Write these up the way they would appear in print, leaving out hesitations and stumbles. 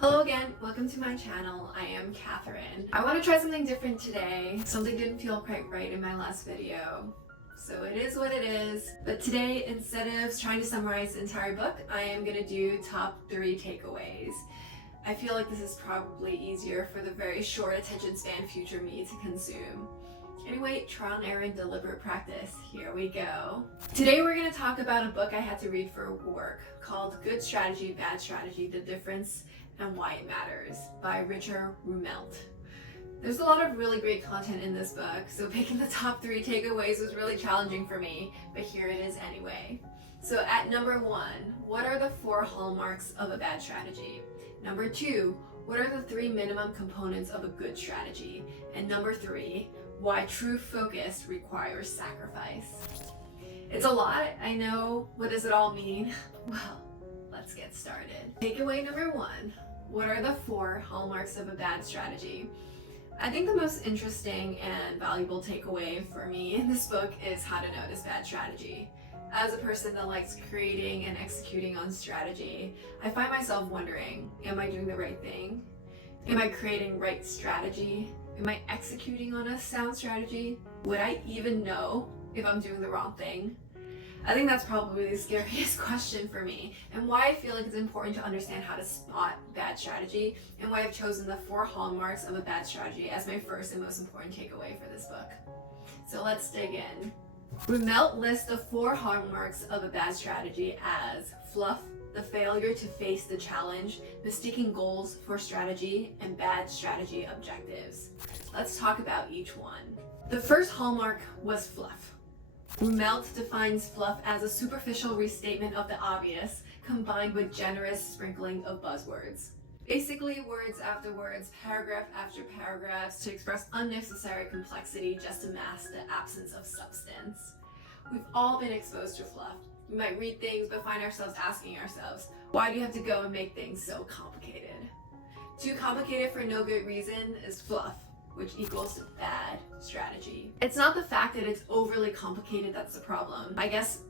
Hello again, welcome to my channel. I am Catherine. I want to try something different today. Something didn't feel quite right in my last video. So it is what it is. But today, instead of trying to summarize the entire book, I am going to do top 3 takeaways. I feel like this is probably easier for the very short attention span future me to consume. Anyway, trial and error and deliberate practice. Here we go. Today we're going to talk about a book I had to read for work called Good Strategy, Bad Strategy, The Difference and Why It Matters by Richard Rumelt. There's a lot of really great content in this book, so picking the top 3 takeaways was really challenging for me, but here it is anyway. So at number 1, what are the 4 hallmarks of a bad strategy? Number 2, what are the 3 minimum components of a good strategy? And number 3, why true focus requires sacrifice. It's a lot, I know. What does it all mean? Well, let's get started. Takeaway number 1, what are the 4 hallmarks of a bad strategy? I think the most interesting and valuable takeaway for me in this book is how to notice bad strategy. As a person that likes creating and executing on strategy, I find myself wondering, am I doing the right thing? Am I creating right strategy? Am I executing on a sound strategy? Would I even know if I'm doing the wrong thing? I think that's probably the scariest question for me, and why I feel like it's important to understand how to spot bad strategy, and why I've chosen the 4 hallmarks of a bad strategy as my first and most important takeaway for this book. So let's dig in. Rumelt lists the 4 hallmarks of a bad strategy as fluff, the failure to face the challenge, mistaking goals for strategy, and bad strategy objectives. Let's talk about each one. The first hallmark was fluff. Rumelt defines fluff as a superficial restatement of the obvious, combined with generous sprinkling of buzzwords. Basically, words after words, paragraph after paragraphs to express unnecessary complexity just to mask the absence of substance. We've all been exposed to fluff. We might read things but find ourselves asking ourselves, why do you have to go and make things so complicated? Too complicated for no good reason is fluff, which equals bad strategy. It's not the fact that it's overly complicated that's the problem. I guess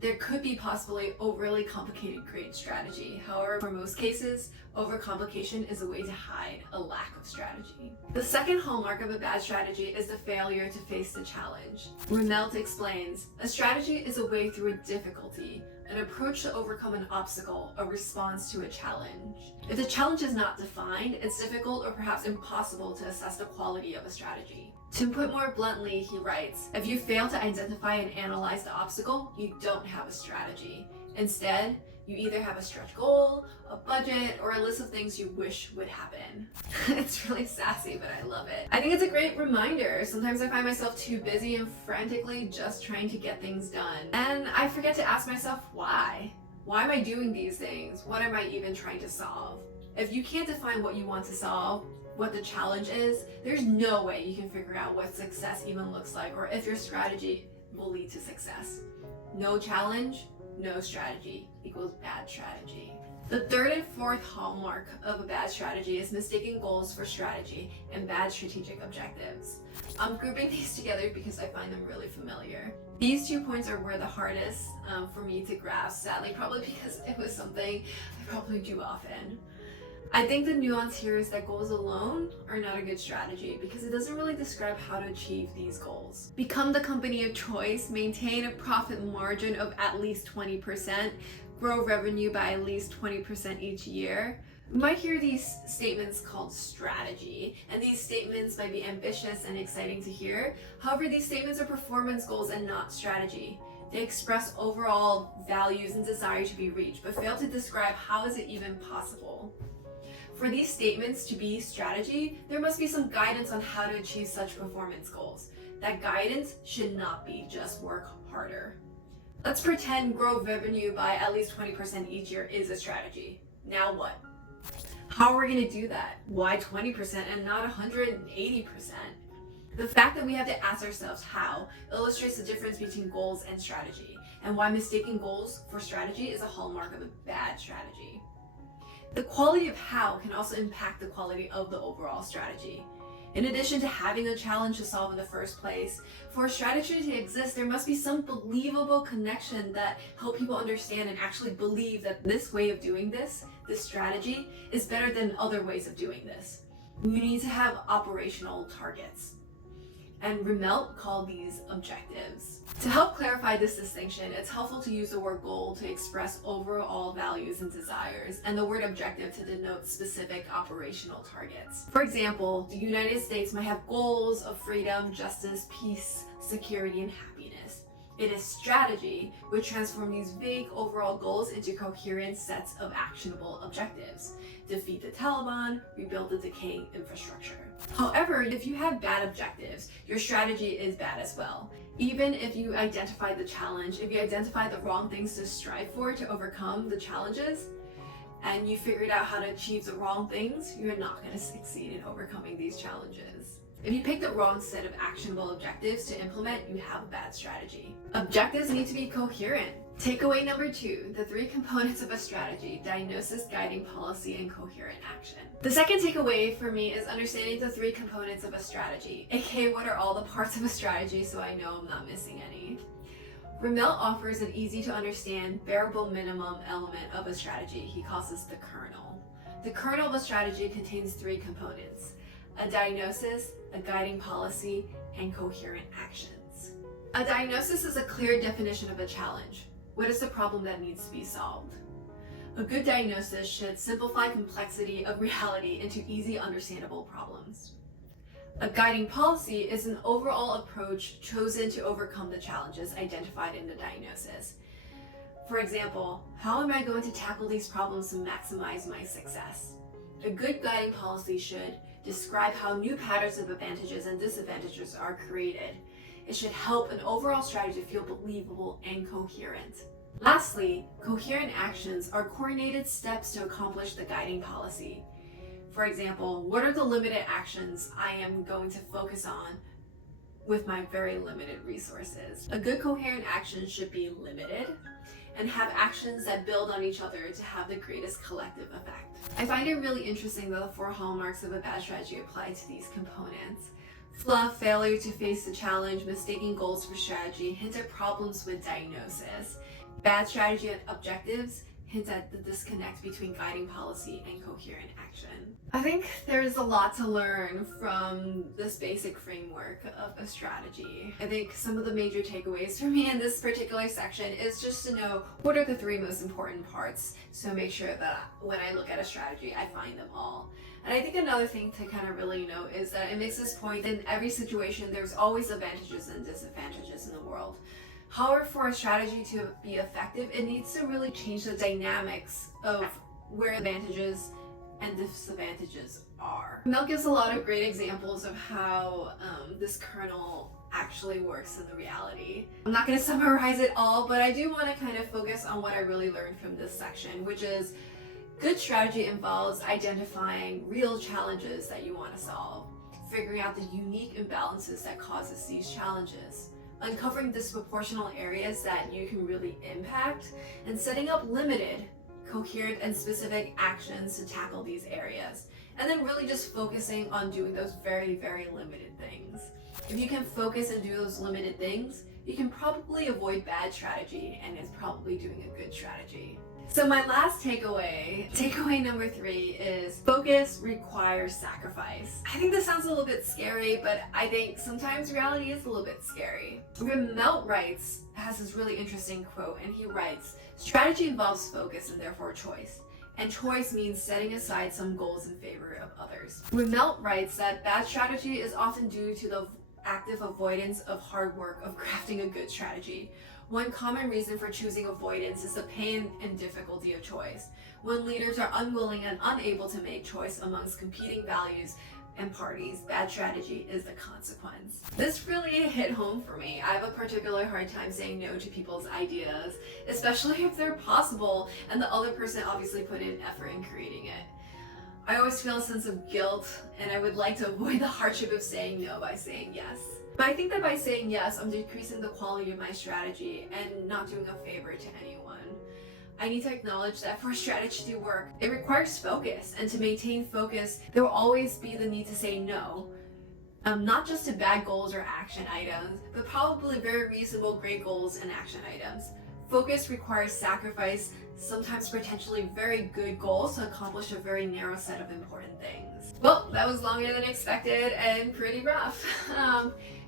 there could be possibly overly complicated great strategy. However, for most cases, overcomplication is a way to hide a lack of strategy. The second hallmark of a bad strategy is the failure to face the challenge. Rumelt explains, a strategy is a way through a difficulty, an approach to overcome an obstacle, a response to a challenge. If the challenge is not defined, it's difficult or perhaps impossible to assess the quality of a strategy. To put more bluntly, he writes, if you fail to identify and analyze the obstacle, you don't have a strategy. Instead, you either have a stretch goal, a budget, or a list of things you wish would happen. It's really sassy, but I love it. I think it's a great reminder. Sometimes I find myself too busy and frantically just trying to get things done. And I forget to ask myself why. Why am I doing these things? What am I even trying to solve? If you can't define what you want to solve, what the challenge is, there's no way you can figure out what success even looks like or if your strategy will lead to success. No challenge, no strategy equals bad strategy. The third and fourth hallmark of a bad strategy is mistaking goals for strategy and bad strategic objectives. I'm grouping these together because I find them really familiar. These 2 points are the hardest for me to grasp, sadly, probably because it was something I probably do often. I think the nuance here is that goals alone are not a good strategy because it doesn't really describe how to achieve these goals. Become the company of choice, maintain a profit margin of at least 20%, grow revenue by at least 20% each year. You might hear these statements called strategy, and these statements might be ambitious and exciting to hear. However, these statements are performance goals and not strategy. They express overall values and desire to be reached, but fail to describe how is it even possible. For these statements to be strategy, there must be some guidance on how to achieve such performance goals. That guidance should not be just work harder. Let's pretend grow revenue by at least 20% each year is a strategy. Now what? How are we going to do that? Why 20% and not 180%? The fact that we have to ask ourselves how illustrates the difference between goals and strategy, and why mistaking goals for strategy is a hallmark of a bad strategy. The quality of how can also impact the quality of the overall strategy. In addition to having a challenge to solve in the first place, for a strategy to exist, there must be some believable connection that help people understand and actually believe that this way of doing this strategy, is better than other ways of doing this. We need to have operational targets. And Rumelt called these objectives. To help clarify this distinction, it's helpful to use the word goal to express overall values and desires, and the word objective to denote specific operational targets. For example, the United States might have goals of freedom, justice, peace, security, and happiness. It is strategy which transforms these vague overall goals into coherent sets of actionable objectives. Defeat the Taliban, rebuild the decaying infrastructure. However, if you have bad objectives, your strategy is bad as well. Even if you identify the challenge, if you identify the wrong things to strive for to overcome the challenges, and you figured out how to achieve the wrong things, you're not going to succeed in overcoming these challenges. If you pick the wrong set of actionable objectives to implement, you have a bad strategy. Objectives need to be coherent. Takeaway number 2, the 3 components of a strategy: diagnosis, guiding policy, and coherent action. The second takeaway for me is understanding the 3 components of a strategy, aka what are all the parts of a strategy so I know I'm not missing any. Rumelt offers an easy to understand, bearable minimum element of a strategy. He calls this the kernel. The kernel of a strategy contains 3 components: a diagnosis, a guiding policy, and coherent actions. A diagnosis is a clear definition of a challenge. What is the problem that needs to be solved? A good diagnosis should simplify complexity of reality into easy understandable problems. A guiding policy is an overall approach chosen to overcome the challenges identified in the diagnosis. For example, how am I going to tackle these problems to maximize my success? A good guiding policy should describe how new patterns of advantages and disadvantages are created. It should help an overall strategy feel believable and coherent. Lastly, coherent actions are coordinated steps to accomplish the guiding policy. For example, what are the limited actions I am going to focus on with my very limited resources? A good coherent action should be limited and have actions that build on each other to have the greatest collective effect. I find it really interesting that the 4 hallmarks of a bad strategy apply to these components. Fluff, failure to face the challenge, mistaking goals for strategy, hint at problems with diagnosis. Bad strategy and objectives hint at the disconnect between guiding policy and coherent action. I think there's a lot to learn from this basic framework of a strategy. I think some of the major takeaways for me in this particular section is just to know what are the 3 most important parts, so make sure that when I look at a strategy, I find them all. And I think another thing to kind of really note is that it makes this point in every situation there's always advantages and disadvantages in the world. However, for a strategy to be effective, it needs to really change the dynamics of where advantages and disadvantages are. Mel gives a lot of great examples of how this kernel actually works in the reality. I'm not going to summarize it all, but I do want to kind of focus on what I really learned from this section, which is good strategy involves identifying real challenges that you want to solve, figuring out the unique imbalances that causes these challenges, uncovering disproportional areas that you can really impact, and setting up limited, coherent, and specific actions to tackle these areas. And then really just focusing on doing those very, very limited things. If you can focus and do those limited things, you can probably avoid bad strategy, and it's probably doing a good strategy. So my last takeaway number 3 is focus requires sacrifice. I think this sounds a little bit scary, but I think sometimes reality is a little bit scary. Rumelt has this really interesting quote, and he writes, strategy involves focus and therefore choice. And choice means setting aside some goals in favor of others. Rumelt writes that bad strategy is often due to the active avoidance of hard work of crafting a good strategy. One common reason for choosing avoidance is the pain and difficulty of choice. When leaders are unwilling and unable to make choice amongst competing values and parties, bad strategy is the consequence. This really hit home for me. I have a particular hard time saying no to people's ideas, especially if they're possible and the other person obviously put in effort in creating it. I always feel a sense of guilt, and I would like to avoid the hardship of saying no by saying yes. But I think that by saying yes, I'm decreasing the quality of my strategy and not doing a favor to anyone. I need to acknowledge that for a strategy to work, it requires focus, and to maintain focus, there will always be the need to say no. not just to bad goals or action items, but probably very reasonable great goals and action items. Focus requires sacrifice, sometimes potentially very good goals to accomplish a very narrow set of important things. Well, that was longer than expected and pretty rough.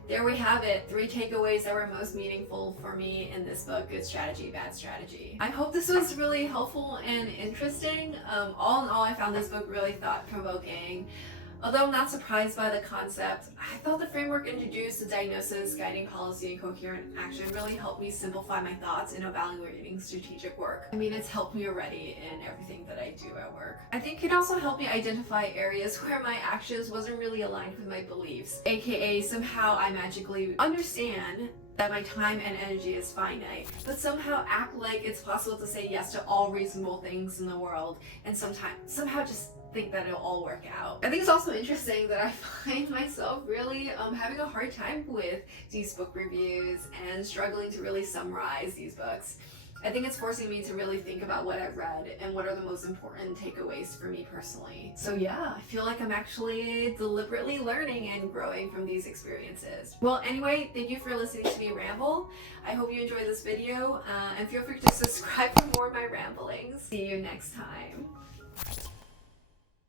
There we have it, 3 takeaways that were most meaningful for me in this book, Good Strategy, Bad Strategy. I hope this was really helpful and interesting. All in all, I found this book really thought-provoking. Although I'm not surprised by the concept, I thought the framework introduced, the diagnosis, guiding policy, and coherent action really helped me simplify my thoughts in evaluating strategic work. I mean, it's helped me already in everything that I do at work. I think it also helped me identify areas where my actions wasn't really aligned with my beliefs, aka somehow I magically understand that my time and energy is finite, but somehow act like it's possible to say yes to all reasonable things in the world, and somehow just think that it'll all work out. I think it's also interesting that I find myself really having a hard time with these book reviews and struggling to really summarize these books. I think it's forcing me to really think about what I've read and what are the most important takeaways for me personally. So yeah, I feel like I'm actually deliberately learning and growing from these experiences. Well, anyway, thank you for listening to me ramble. I hope you enjoyed this video, and feel free to subscribe for more of my ramblings. See you next time.